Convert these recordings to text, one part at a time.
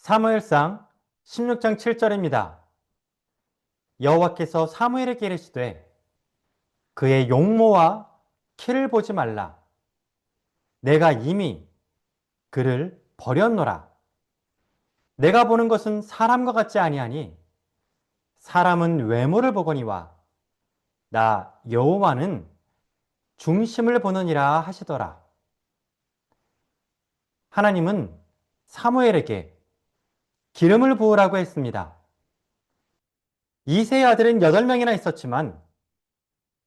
사무엘상 16장 7절입니다. 여호와께서 사무엘에게 이르시되 그의 용모와 키를 보지 말라. 내가 이미 그를 버렸노라. 내가 보는 것은 사람과 같지 아니하니 사람은 외모를 보거니와 나 여호와는 중심을 보느니라 하시더라. 하나님은 사무엘에게 기름을 부으라고 했습니다. 이세의 아들은 8명이나 있었지만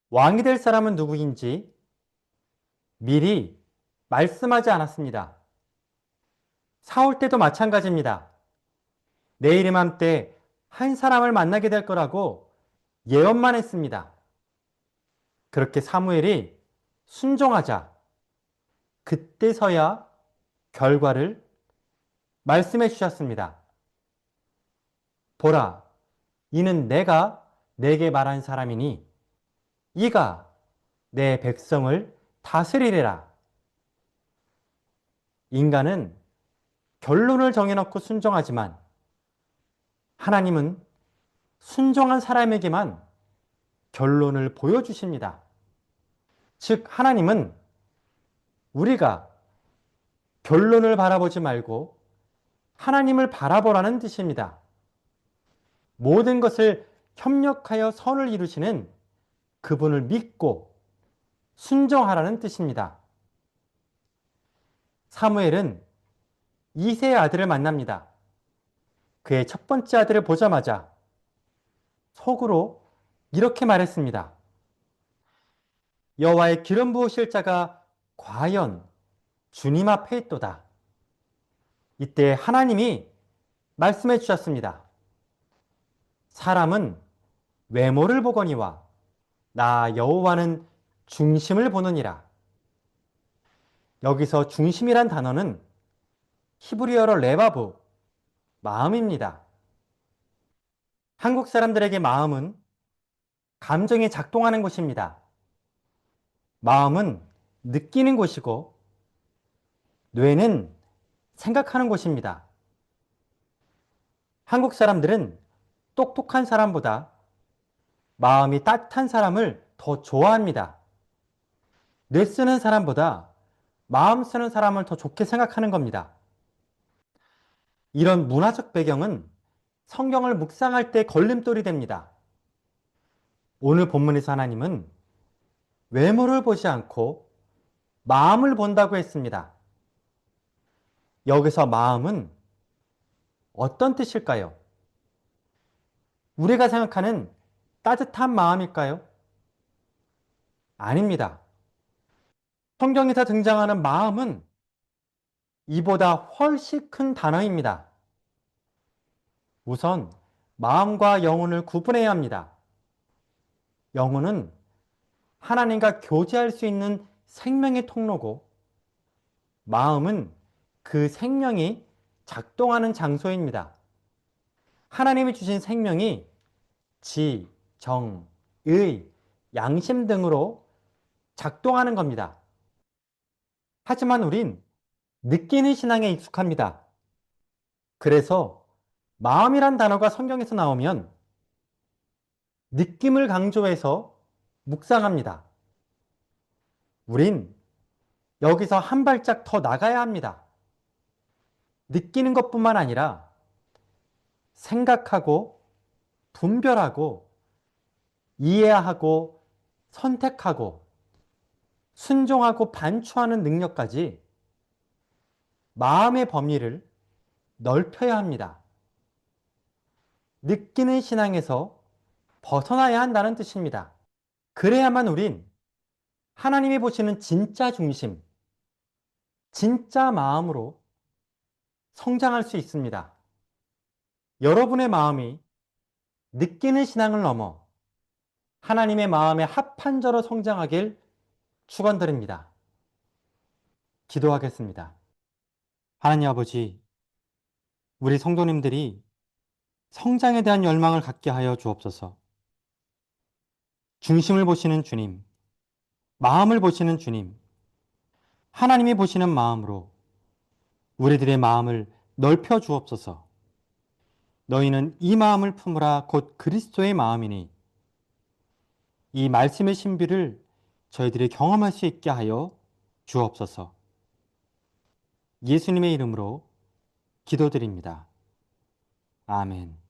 왕이 될 사람은 누구인지 미리 말씀하지 않았습니다. 사올 때도 마찬가지입니다. 내일 이맘때 한 사람을 만나게 될 거라고 예언만 했습니다. 그렇게 사무엘이 순종하자 그때서야 결과를 말씀해 주셨습니다. 보라, 이는 내가 내게 말한 사람이니 이가 내 백성을 다스리리라. 인간은 결론을 정해놓고 순종하지만 하나님은 순종한 사람에게만 결론을 보여주십니다. 즉, 하나님은 우리가 결론을 바라보지 말고 하나님을 바라보라는 뜻입니다. 모든 것을 협력하여 선을 이루시는 그분을 믿고 순종하라는 뜻입니다. 사무엘은 이세의 아들을 만납니다. 그의 첫 번째 아들을 보자마자 속으로 이렇게 말했습니다. 여호와의 기름 부으실 자가 과연 주님 앞에 있도다. 이때 하나님이 말씀해 주셨습니다. 사람은 외모를 보거니와 나 여호와는 중심을 보느니라. 여기서 중심이란 단어는 히브리어로 레바브, 마음입니다. 한국 사람들에게 마음은 감정이 작동하는 곳입니다. 마음은 느끼는 곳이고 뇌는 생각하는 곳입니다. 한국 사람들은 똑똑한 사람보다 마음이 따뜻한 사람을 더 좋아합니다. 뇌 쓰는 사람보다 마음 쓰는 사람을 더 좋게 생각하는 겁니다. 이런 문화적 배경은 성경을 묵상할 때 걸림돌이 됩니다. 오늘 본문에서 하나님은 외모를 보지 않고 마음을 본다고 했습니다. 여기서 마음은 어떤 뜻일까요? 우리가 생각하는 따뜻한 마음일까요? 아닙니다. 성경에서 등장하는 마음은 이보다 훨씬 큰 단어입니다. 우선 마음과 영혼을 구분해야 합니다. 영혼은 하나님과 교제할 수 있는 생명의 통로고 마음은 그 생명이 작동하는 장소입니다. 하나님이 주신 생명이 지, 정, 의, 양심 등으로 작동하는 겁니다. 하지만 우린 느끼는 신앙에 익숙합니다. 그래서 마음이란 단어가 성경에서 나오면 느낌을 강조해서 묵상합니다. 우린 여기서 한 발짝 더 나가야 합니다. 느끼는 것뿐만 아니라 생각하고 분별하고 이해하고 선택하고 순종하고 반추하는 능력까지 마음의 범위를 넓혀야 합니다. 느끼는 신앙에서 벗어나야 한다는 뜻입니다. 그래야만 우린 하나님이 보시는 진짜 중심, 진짜 마음으로 성장할 수 있습니다. 여러분의 마음이 느끼는 신앙을 넘어 하나님의 마음에 합한 자로 성장하길 축원드립니다. 기도하겠습니다. 하나님 아버지, 우리 성도님들이 성장에 대한 열망을 갖게 하여 주옵소서. 중심을 보시는 주님, 마음을 보시는 주님, 하나님이 보시는 마음으로 우리들의 마음을 넓혀 주옵소서. 너희는 이 마음을 품으라 곧 그리스도의 마음이니 이 말씀의 신비를 저희들이 경험할 수 있게 하여 주옵소서. 예수님의 이름으로 기도드립니다. 아멘.